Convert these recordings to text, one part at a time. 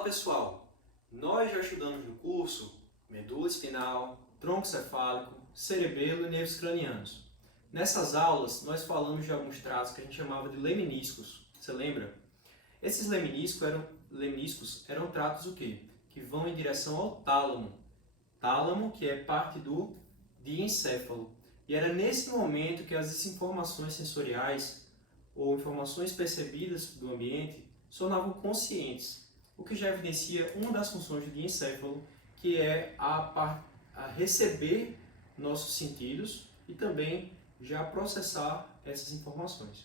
Fala pessoal, nós já estudamos no curso medula espinal, tronco cefálico, cerebelo e nervos cranianos. Nessas aulas nós falamos de alguns tratos que a gente chamava de lemniscos, você lembra? Esses lemniscos eram tratos o quê? Que vão em direção ao tálamo. Tálamo que é parte do diencéfalo. E era nesse momento que as informações sensoriais ou informações percebidas do ambiente se tornavam conscientes, o que já evidencia uma das funções do diencéfalo, que é a receber nossos sentidos e também já processar essas informações.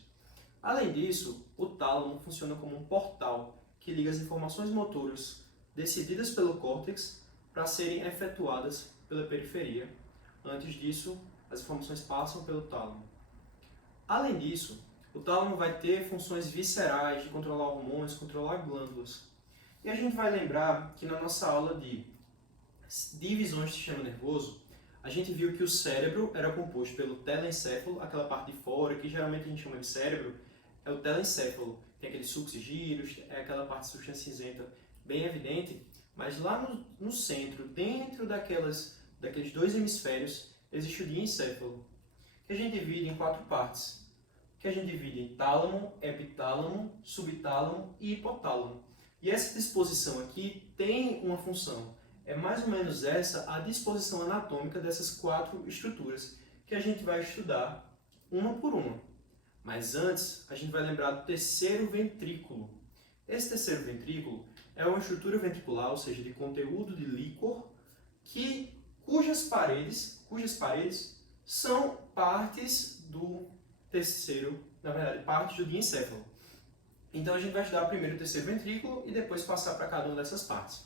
Além disso, o tálamo funciona como um portal que liga as informações motoras decididas pelo córtex para serem efetuadas pela periferia. Antes disso, as informações passam pelo tálamo. Além disso, o tálamo vai ter funções viscerais de controlar hormônios, controlar glândulas. E a gente vai lembrar que na nossa aula de divisões do sistema nervoso, a gente viu que o cérebro era composto pelo telencéfalo, aquela parte de fora, que geralmente a gente chama de cérebro, é o telencéfalo. Tem aqueles sucos e giros, é aquela parte de substância cinzenta bem evidente, mas lá no centro, dentro daqueles dois hemisférios, existe o diencéfalo, que a gente divide em 4 partes, que a gente divide em tálamo, epitálamo, subtálamo e hipotálamo. E essa disposição aqui tem uma função. É mais ou menos essa a disposição anatômica dessas 4 estruturas, que a gente vai estudar uma por uma. Mas antes, a gente vai lembrar do terceiro ventrículo. Esse terceiro ventrículo é uma estrutura ventricular, ou seja, de conteúdo de líquor, cujas paredes são partes do terceiro, na verdade, partes do diencéfalo. Então a gente vai estudar primeiro o terceiro ventrículo e depois passar para cada uma dessas partes.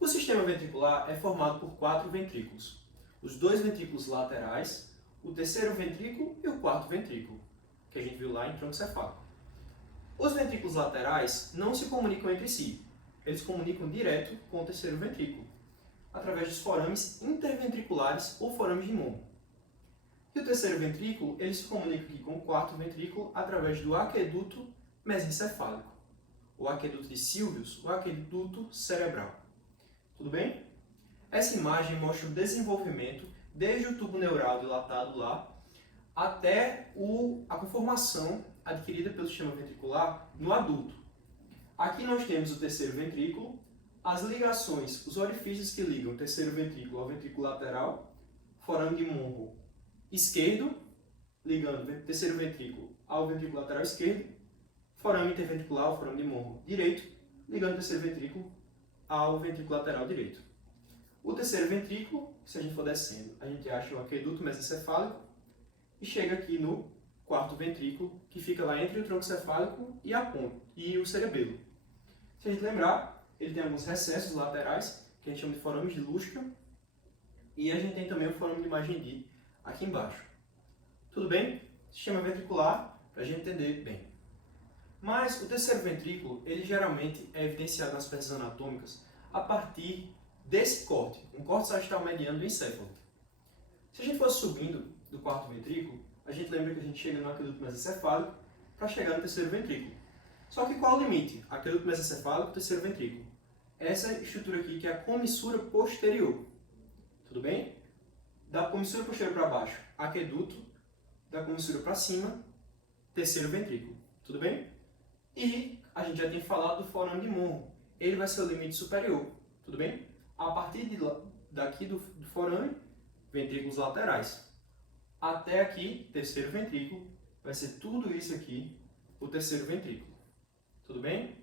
O sistema ventricular é formado por 4 ventrículos. Os 2 ventrículos laterais, o terceiro ventrículo e o 4º ventrículo, que a gente viu lá em tronco cefálico. Os ventrículos laterais não se comunicam entre si. Eles comunicam direto com o terceiro ventrículo, através dos forames interventriculares ou forames de Monro. E o terceiro ventrículo, ele se comunica aqui com o 4º ventrículo através do aqueduto mesencefálico, o aqueduto de Sylvius, o aqueduto cerebral. Tudo bem? Essa imagem mostra o desenvolvimento desde o tubo neural dilatado lá até a conformação adquirida pelo sistema ventricular no adulto. Aqui nós temos o terceiro ventrículo, as ligações, os orifícios que ligam o terceiro ventrículo ao ventrículo lateral, forame de Monro esquerdo, ligando o terceiro ventrículo ao ventrículo lateral esquerdo, forame interventricular, o forame de Monro direito, ligando o terceiro ventrículo ao ventrículo lateral direito. O terceiro ventrículo, se a gente for descendo, a gente acha o aqueduto mesencefálico e chega aqui no 4º ventrículo, que fica lá entre o tronco cefálico e a ponta, e o cerebelo. Se a gente lembrar, ele tem alguns recessos laterais, que a gente chama de forames de Lustra, e a gente tem também o forame de Magendie aqui embaixo. Tudo bem? Sistema ventricular, para a gente entender bem. Mas o terceiro ventrículo, ele geralmente é evidenciado nas peças anatômicas a partir desse corte, um corte sagital mediano do encéfalo. Se a gente fosse subindo do 4º ventrículo, a gente lembra que a gente chega no aqueduto mesencefálico para chegar no terceiro ventrículo. Só que qual é o limite? Aqueduto mesencefálico, terceiro ventrículo. Essa estrutura aqui que é a comissura posterior. Tudo bem? Da comissura posterior para baixo, aqueduto. Da comissura para cima, terceiro ventrículo. Tudo bem? E a gente já tem falado do forame de Monro. Ele vai ser o limite superior. Tudo bem? A partir daqui do forame, ventrículos laterais. Até aqui, terceiro ventrículo, vai ser tudo isso aqui, o terceiro ventrículo. Tudo bem?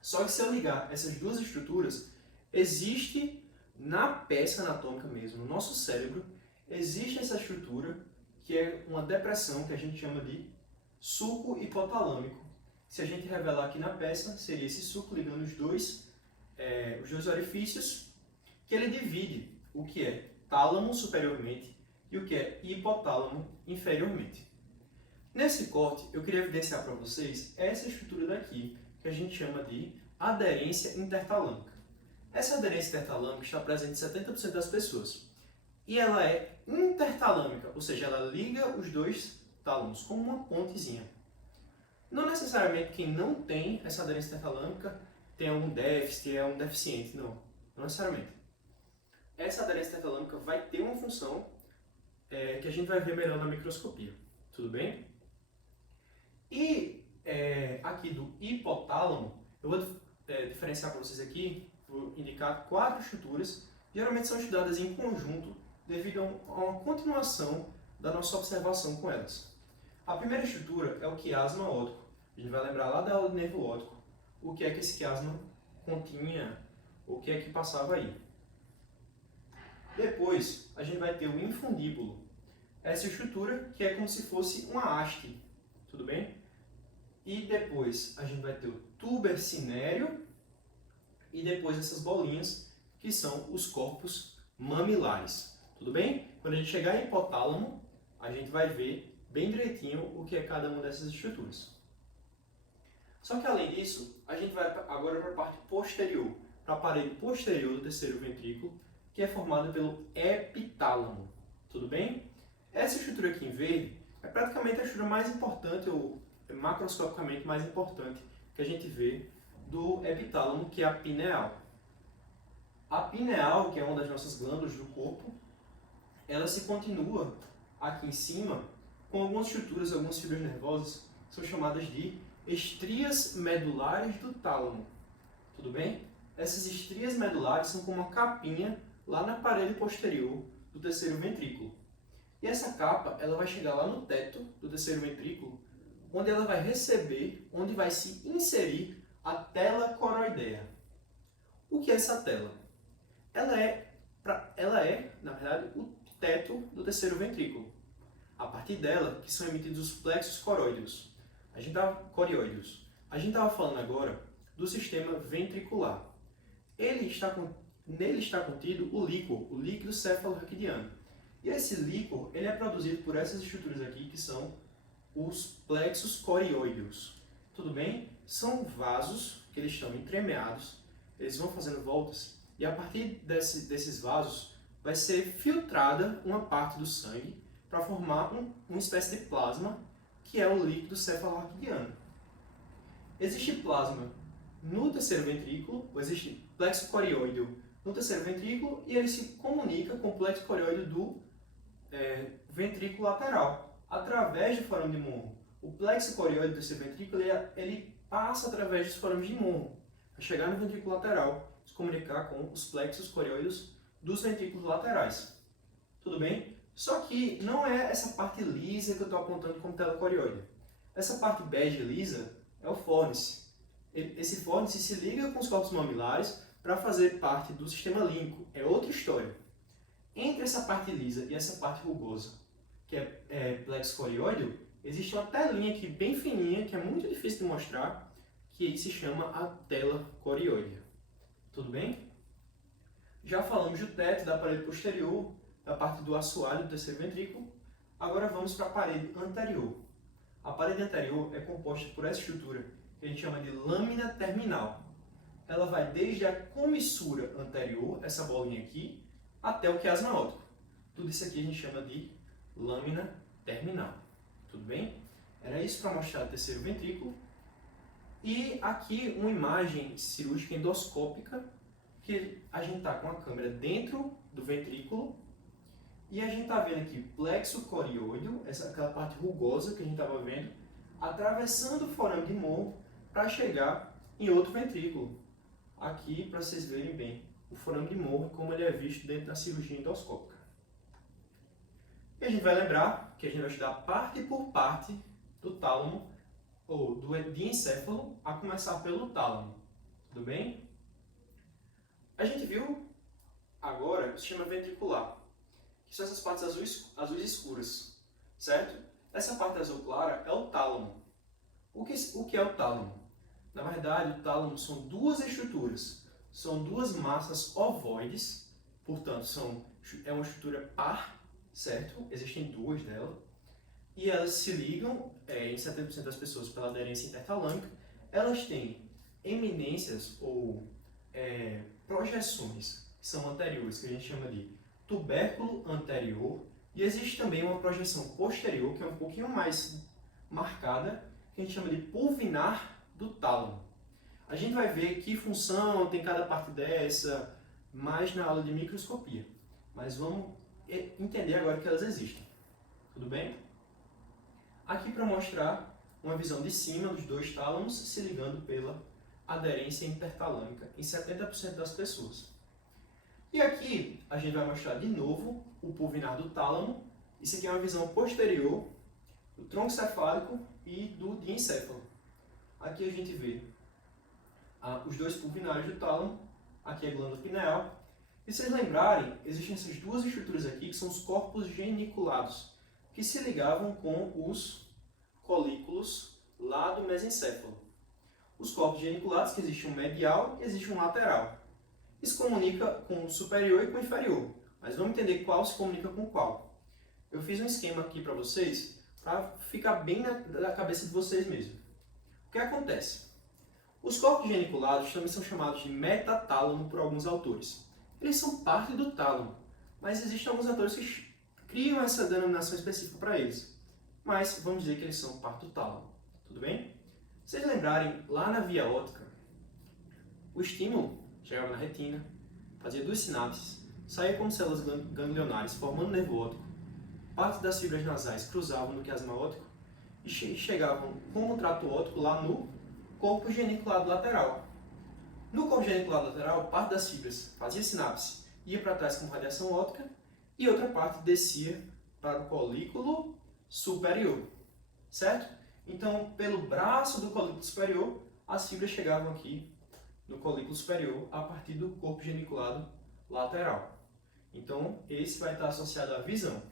Só que se eu ligar essas duas estruturas, existe na peça anatômica mesmo, no nosso cérebro, existe essa estrutura que é uma depressão que a gente chama de sulco hipotalâmico. Se a gente revelar aqui na peça, seria esse sulco ligando os dois orifícios, que ele divide o que é tálamo superiormente e o que é hipotálamo inferiormente. Nesse corte, eu queria evidenciar para vocês essa estrutura daqui, que a gente chama de aderência intertalâmica. Essa aderência intertalâmica está presente em 70% das pessoas. E ela é intertalâmica, ou seja, ela liga os dois tálamos como uma pontezinha. Não necessariamente quem não tem essa aderência intertalâmica tem algum déficit, é um deficiente, não necessariamente. Essa aderência intertalâmica vai ter uma função que a gente vai ver melhor na microscopia, tudo bem? E aqui do hipotálamo, eu vou diferenciar para vocês aqui, vou indicar 4 estruturas, geralmente são estudadas em conjunto devido a uma continuação da nossa observação com elas. A primeira estrutura é o quiasma óptico. A gente vai lembrar lá da aula de nervo óptico o que é que esse quiasma continha, o que é que passava aí. Depois, a gente vai ter o infundíbulo. Essa estrutura que é como se fosse uma haste, tudo bem? E depois a gente vai ter o tubercinéreo e depois essas bolinhas que são os corpos mamilares, tudo bem? Quando a gente chegar em hipotálamo, a gente vai ver bem direitinho o que é cada uma dessas estruturas. Só que além disso, a gente vai agora para a parte posterior, para a parede posterior do terceiro ventrículo, que é formada pelo epitálamo, tudo bem? Essa estrutura aqui em verde é praticamente a estrutura mais importante, ou macroscopicamente mais importante, que a gente vê do epitálamo, que é a pineal. A pineal, que é uma das nossas glândulas do corpo, ela se continua aqui em cima com algumas estruturas, algumas fibras nervosas, que são chamadas de estrias medulares do tálamo, tudo bem? Essas estrias medulares são como uma capinha lá na parede posterior do terceiro ventrículo. E essa capa, ela vai chegar lá no teto do terceiro ventrículo, onde ela vai receber, onde vai se inserir a tela coroidea. O que é essa tela? Ela é, na verdade, o teto do terceiro ventrículo. A partir dela, que são emitidos os plexos coroideus. A gente estava falando agora do sistema ventricular. Nele está contido o líquido cefalorraquidiano. E esse líquor ele é produzido por essas estruturas aqui, que são os plexos coroideus. Tudo bem? São vasos que eles estão entremeados, eles vão fazendo voltas, e a partir desses vasos vai ser filtrada uma parte do sangue para formar uma espécie de plasma, que é o líquido cefalorraquidiano. Existe plasma no terceiro ventrículo, ou existe plexo coroideo no terceiro ventrículo, e ele se comunica com o plexo coroideo do ventrículo lateral, através do forame de Monro. O plexo coroideo do terceiro ventrículo ele passa através dos forames de Monro, para chegar no ventrículo lateral, se comunicar com os plexos coroideus dos ventrículos laterais. Tudo bem? Só que não é essa parte lisa que eu estou apontando como tela coroidea. Essa parte bege lisa é o fórnice. Esse fórnice se liga com os corpos mamilares para fazer parte do sistema límbico. É outra história. Entre essa parte lisa e essa parte rugosa, que é plexo coroideo, existe uma telinha aqui bem fininha, que é muito difícil de mostrar, que se chama a tela coroidea. Tudo bem? Já falamos do teto, da parede posterior, da parte do assoalho do terceiro ventrículo. Agora vamos para a parede anterior. A parede anterior é composta por essa estrutura, que a gente chama de lâmina terminal. Ela vai desde a comissura anterior, essa bolinha aqui, até o quiasma óptico. Tudo isso aqui a gente chama de lâmina terminal. Tudo bem? Era isso para mostrar o terceiro ventrículo. E aqui uma imagem cirúrgica endoscópica, que a gente está com a câmera dentro do ventrículo e a gente está vendo aqui plexo coroideo, aquela parte rugosa que a gente estava vendo, atravessando o forame de Monro para chegar em outro ventrículo. Aqui, para vocês verem bem, o forame de Monro, como ele é visto dentro da cirurgia endoscópica. E a gente vai lembrar que a gente vai estudar parte por parte do tálamo, ou do diencéfalo, a começar pelo tálamo. Tudo bem? A gente viu agora o sistema ventricular, que são essas partes azuis escuras, certo? Essa parte azul clara é o tálamo. O que é o tálamo? Na verdade, o tálamo são duas estruturas, são duas massas ovoides, portanto, é uma estrutura par, certo? Existem duas delas, e elas se ligam, em 70% das pessoas, pela aderência intertalâmica. Elas têm eminências ou projeções que são anteriores, que a gente chama de tubérculo anterior, e existe também uma projeção posterior, que é um pouquinho mais marcada, que a gente chama de pulvinar do tálamo. A gente vai ver que função tem cada parte dessa, mais na aula de microscopia. Mas vamos entender agora que elas existem. Tudo bem? Aqui para mostrar uma visão de cima dos dois tálamos se ligando pela aderência intertalâmica em 70% das pessoas. E aqui a gente vai mostrar de novo o pulvinar do tálamo. Isso aqui é uma visão posterior do tronco cefálico e do diencéfalo. Aqui a gente vê os dois pulvinares do tálamo, aqui é a glândula pineal. E se vocês lembrarem, existem essas duas estruturas aqui que são os corpos geniculados, que se ligavam com os colículos lá do mesencéfalo. Os corpos geniculados, que existe um medial e existe um lateral. Isso comunica com o superior e com o inferior, mas vamos entender qual se comunica com qual. Eu fiz um esquema aqui para vocês, para ficar bem na cabeça de vocês mesmo. O que acontece? Os corpos geniculados também são chamados de metatálamo por alguns autores. Eles são parte do tálamo, mas existem alguns autores que criam essa denominação específica para eles. Mas vamos dizer que eles são parte do tálamo. Tudo bem? Se vocês lembrarem, lá na via óptica, o estímulo chegava na retina, fazia duas sinapses, saía como células ganglionares formando nervo óptico, partes das fibras nasais cruzavam no quiasma óptico e chegavam como trato óptico lá no corpo geniculado lateral. No corpo geniculado lateral, parte das fibras fazia sinapse, ia para trás com radiação óptica e outra parte descia para o colículo superior, certo? Então, pelo braço do colículo superior, as fibras chegavam aqui no colículo superior a partir do corpo geniculado lateral. Então, esse vai estar associado à visão.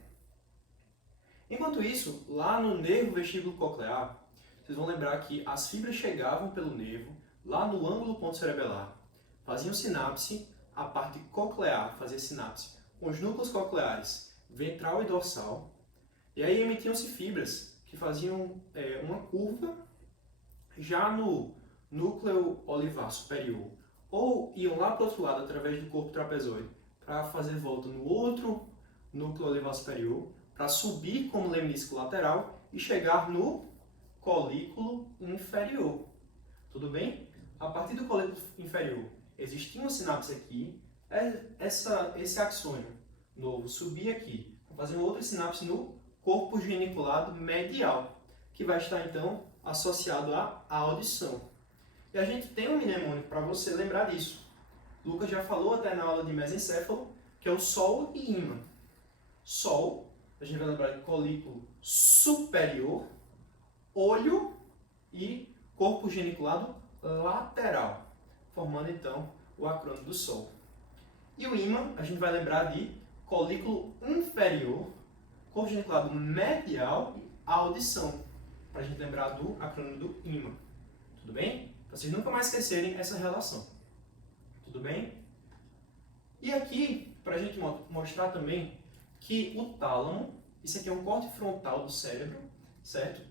Enquanto isso, lá no nervo vestíbulo coclear, vocês vão lembrar que as fibras chegavam pelo nervo, lá no ângulo ponto cerebelar, faziam sinapse, a parte coclear fazia sinapse com os núcleos cocleares ventral e dorsal, e aí emitiam-se fibras que faziam uma curva já no núcleo olivar superior, ou iam lá para o outro lado através do corpo trapezoide para fazer volta no outro núcleo olivar superior, para subir como lemnisco lateral e chegar no colículo inferior. Tudo bem? A partir do colículo inferior existia uma sinapse aqui, esse axônio novo subia aqui, para fazer uma outra sinapse no corpo geniculado medial, que vai estar então associado à audição. E a gente tem um mnemônico para você lembrar disso. Lucas já falou até na aula de mesencéfalo, que é o sol e ímã. Sol, a gente vai lembrar de colículo superior, olho e corpo geniculado lateral, formando então o acrônimo do sol. E o ímã, a gente vai lembrar de colículo inferior, corpo geniculado medial e audição, para a gente lembrar do acrônimo do ímã. Tudo bem? Para vocês nunca mais esquecerem essa relação. Tudo bem? E aqui, para a gente mostrar também que o tálamo, isso aqui é um corte frontal do cérebro, certo?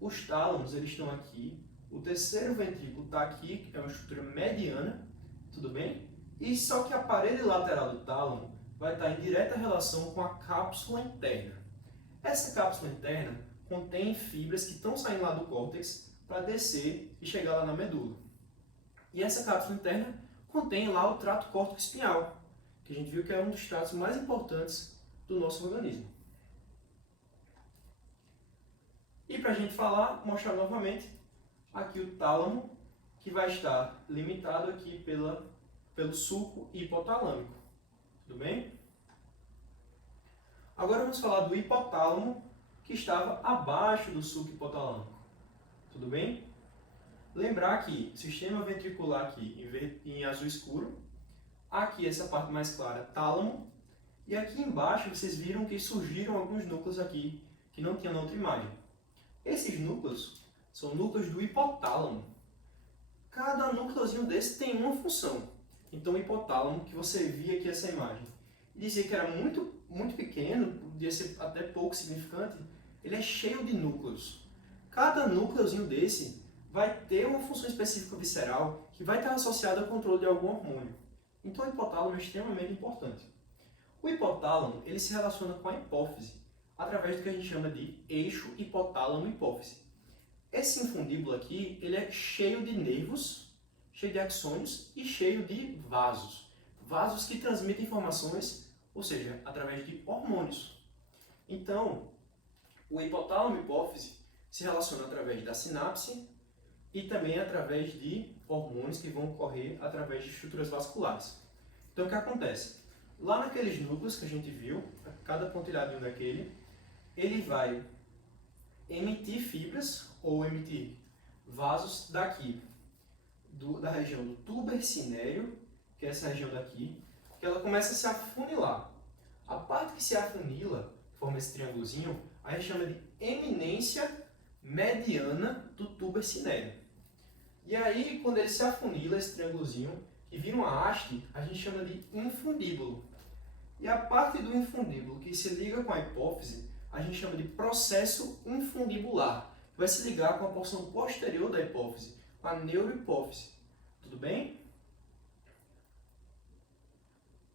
Os tálamos, eles estão aqui, o terceiro ventrículo está aqui, é uma estrutura mediana, tudo bem? E só que a parede lateral do tálamo vai estar em direta relação com a cápsula interna. Essa cápsula interna contém fibras que estão saindo lá do córtex para descer e chegar lá na medula. E essa cápsula interna contém lá o trato córtico-espinhal, que a gente viu que é um dos tratos mais importantes do nosso organismo. E para a gente mostrar novamente, aqui o tálamo, que vai estar limitado aqui pelo sulco hipotalâmico. Tudo bem? Agora vamos falar do hipotálamo, que estava abaixo do sulco hipotalâmico. Tudo bem? Lembrar que sistema ventricular aqui em azul escuro, aqui essa parte mais clara, tálamo, e aqui embaixo vocês viram que surgiram alguns núcleos aqui que não tinham na outra imagem. Esses núcleos são núcleos do hipotálamo. Cada núcleozinho desse tem uma função. Então o hipotálamo, que você via aqui essa imagem, dizia que era muito, muito pequeno, podia ser até pouco significante, ele é cheio de núcleos. Cada núcleozinho desse vai ter uma função específica visceral que vai estar associada ao controle de algum hormônio. Então o hipotálamo é extremamente importante. O hipotálamo ele se relaciona com a hipófise, através do que a gente chama de eixo hipotálamo-hipófise. Esse infundíbulo aqui ele é cheio de nervos cheio de axônios e cheio de vasos. Vasos que transmitem informações, ou seja, através de hormônios. Então, o hipotálamo e hipófise se relacionam através da sinapse e também através de hormônios que vão ocorrer através de estruturas vasculares. Então, o que acontece? Lá naqueles núcleos que a gente viu, cada pontilhadinho daquele, ele vai emitir fibras ou emitir vasos daqui, da região do tuber cinério, que é essa região daqui, que ela começa a se afunilar. A parte que se afunila, forma esse triângulozinho, a gente chama de eminência mediana do tuber cinério. E aí, quando ele se afunila, esse triângulozinho, e vira uma haste, a gente chama de infundíbulo. E a parte do infundíbulo que se liga com a hipófise, a gente chama de processo infundibular. Vai se ligar com a porção posterior da hipófise, com a neurohipófise. Tudo bem?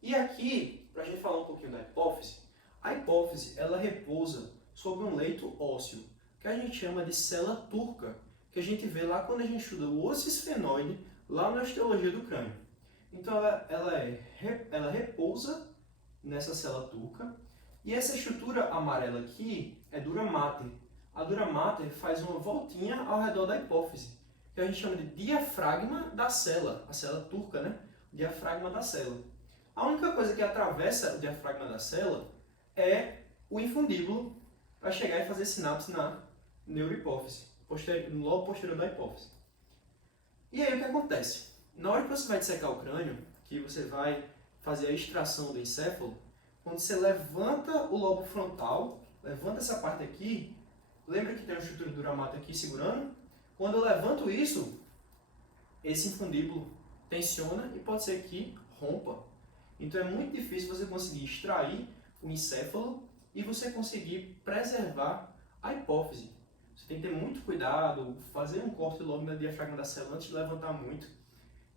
E aqui, para a gente falar um pouquinho da hipófise, a hipófise ela repousa sobre um leito ósseo, que a gente chama de célula turca, que a gente vê lá quando a gente estuda o osso esfenoide, lá na osteologia do crânio. Então ela repousa nessa célula turca, e essa estrutura amarela aqui é dura mater. A dura mater faz uma voltinha ao redor da hipófise, que a gente chama de diafragma da célula, a célula turca, né? Diafragma da célula. A única coisa que atravessa o diafragma da célula é o infundíbulo para chegar e fazer sinapse na neurohipófise, no lobo posterior da hipófise. E aí o que acontece? Na hora que você vai dissecar o crânio, que você vai fazer a extração do encéfalo, quando você levanta o lobo frontal, levanta essa parte aqui, lembra que tem uma estrutura dura mater aqui segurando? Quando eu levanto isso, esse infundíbulo tensiona e pode ser que rompa. Então é muito difícil você conseguir extrair o encéfalo e você conseguir preservar a hipófise. Você tem que ter muito cuidado, fazer um corte logo na diafragma da célula antes de levantar muito.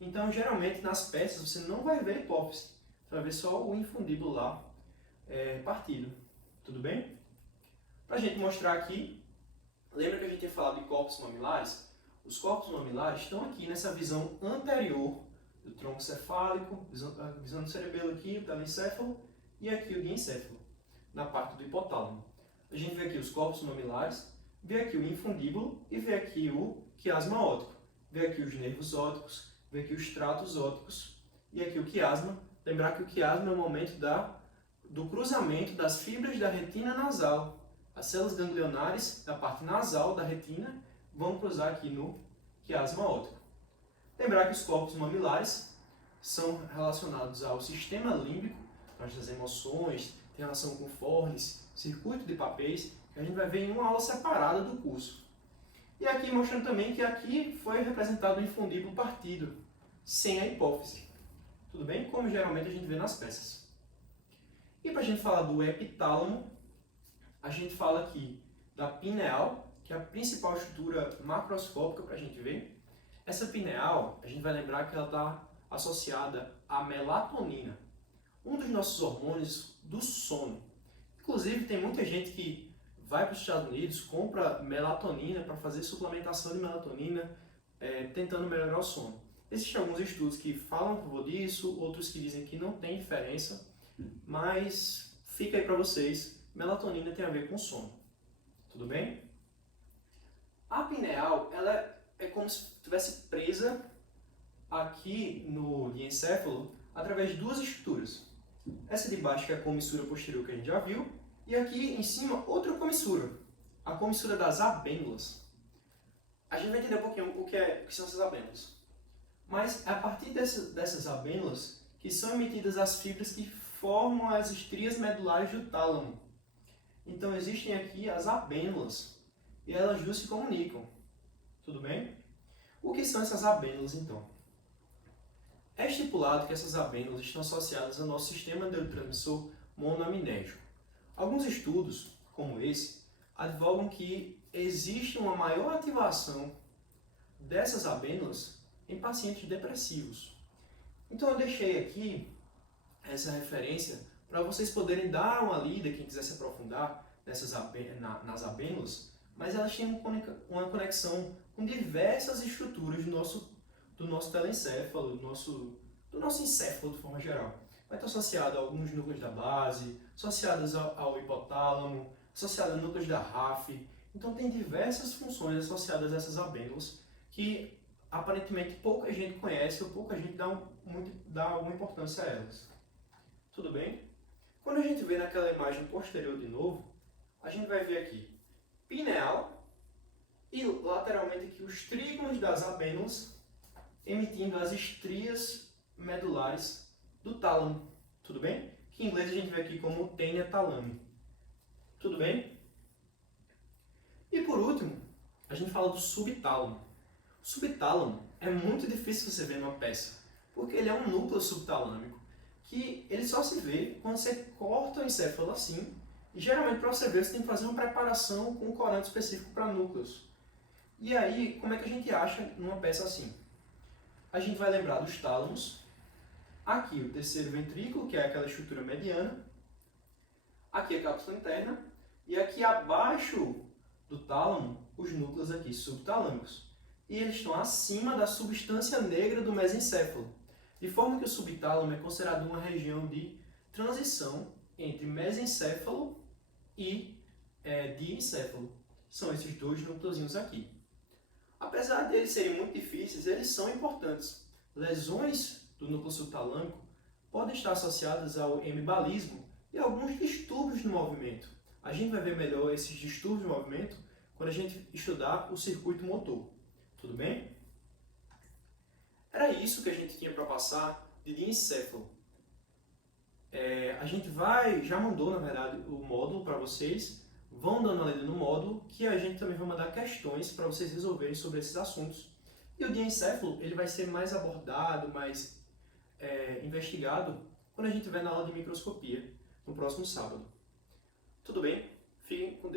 Então, geralmente, nas peças você não vai ver a hipófise, você vai ver só o infundíbulo lá partido. Tudo bem? Para a gente mostrar aqui, lembra que a gente tinha falado de corpos mamilares? Os corpos mamilares estão aqui nessa visão anterior do tronco cefálico, a visão do cerebelo aqui, o telencéfalo, e aqui o diencéfalo, na parte do hipotálamo. A gente vê aqui os corpos mamilares, vê aqui o infundíbulo e vê aqui o quiasma óptico. Vê aqui os nervos ópticos, vê aqui os tratos ópticos e aqui o quiasma. Lembrar que o quiasma é o momento do cruzamento das fibras da retina nasal. As células ganglionares da parte nasal da retina vão cruzar aqui no quiasma óptico. Lembrar que os corpos mamilares são relacionados ao sistema límbico, das emoções, tem relação com fornes, circuito de papéis, que a gente vai ver em uma aula separada do curso. E aqui mostrando também que aqui foi representado o infundíbulo partido, sem a hipófise. Tudo bem? Como geralmente a gente vê nas peças. E para a gente falar do epitálamo, a gente fala aqui da pineal, que é a principal estrutura macroscópica para a gente ver. Essa pineal, a gente vai lembrar que ela está associada à melatonina, um dos nossos hormônios do sono. Inclusive, tem muita gente que vai para os Estados Unidos, compra melatonina para fazer suplementação de melatonina, tentando melhorar o sono. Existem alguns estudos que falam a favor disso, outros que dizem que não tem diferença, mas fica aí para vocês, melatonina tem a ver com sono. Tudo bem? A pineal, ela é como se estivesse presa aqui no diencéfalo através de duas estruturas. Essa de baixo, que é a comissura posterior que a gente já viu, e aqui em cima outra comissura, a comissura das abênulas. A gente vai entender um pouquinho o que são essas abênulas. Mas é a partir dessas abênulas que são emitidas as fibras que formam as estrias medulares do tálamo. Então existem aqui as abênulas e elas duas se comunicam. Tudo bem? O que são essas abênulas então? É estipulado que essas abênulas estão associadas ao nosso sistema neurotransmissor monoaminérgico. Alguns estudos, como esse, advogam que existe uma maior ativação dessas abênulas em pacientes depressivos. Então eu deixei aqui essa referência para vocês poderem dar uma lida, quem quiser se aprofundar nas abênulas, mas elas têm uma conexão com diversas estruturas do do nosso telencéfalo, do nosso encéfalo de forma geral. Vai estar associado a alguns núcleos da base, associados ao hipotálamo, associado a núcleos da RAF. Então tem diversas funções associadas a essas amêndoas que aparentemente pouca gente conhece ou pouca gente dá alguma importância a elas. Tudo bem? Quando a gente vê naquela imagem posterior de novo, a gente vai ver aqui pineal e lateralmente aqui os trígonos das amêndoas emitindo as estrias medulares do tálamo. Tudo bem? Que em inglês a gente vê aqui como tênia talame. Tudo bem? E por último, a gente fala do subtálamo. O subtálamo é muito difícil você ver numa peça, porque ele é um núcleo subtalâmico que ele só se vê quando você corta o encéfalo assim, e geralmente para você ver você tem que fazer uma preparação com um corante específico para núcleos. E aí, como é que a gente acha numa peça assim? A gente vai lembrar dos tálamos, aqui o terceiro ventrículo, que é aquela estrutura mediana, aqui a cápsula interna, e aqui abaixo do tálamo, os núcleos aqui subtalâmicos. E eles estão acima da substância negra do mesencéfalo, de forma que o subtálamo é considerado uma região de transição entre mesencéfalo e diencéfalo. São esses dois núcleozinhos aqui. Apesar de eles serem muito difíceis, eles são importantes. Lesões do núcleo subtalâmico podem estar associadas ao hemibalismo e a alguns distúrbios no movimento. A gente vai ver melhor esses distúrbios no movimento quando a gente estudar o circuito motor. Tudo bem? Era isso que a gente tinha para passar de diencéfalo. A gente já mandou, na verdade, o módulo para vocês. Vão dando uma lida no módulo, que a gente também vai mandar questões para vocês resolverem sobre esses assuntos. E o diencéfalo ele vai ser mais abordado, mais investigado, quando a gente estiver na aula de microscopia, no próximo sábado. Tudo bem? Fiquem com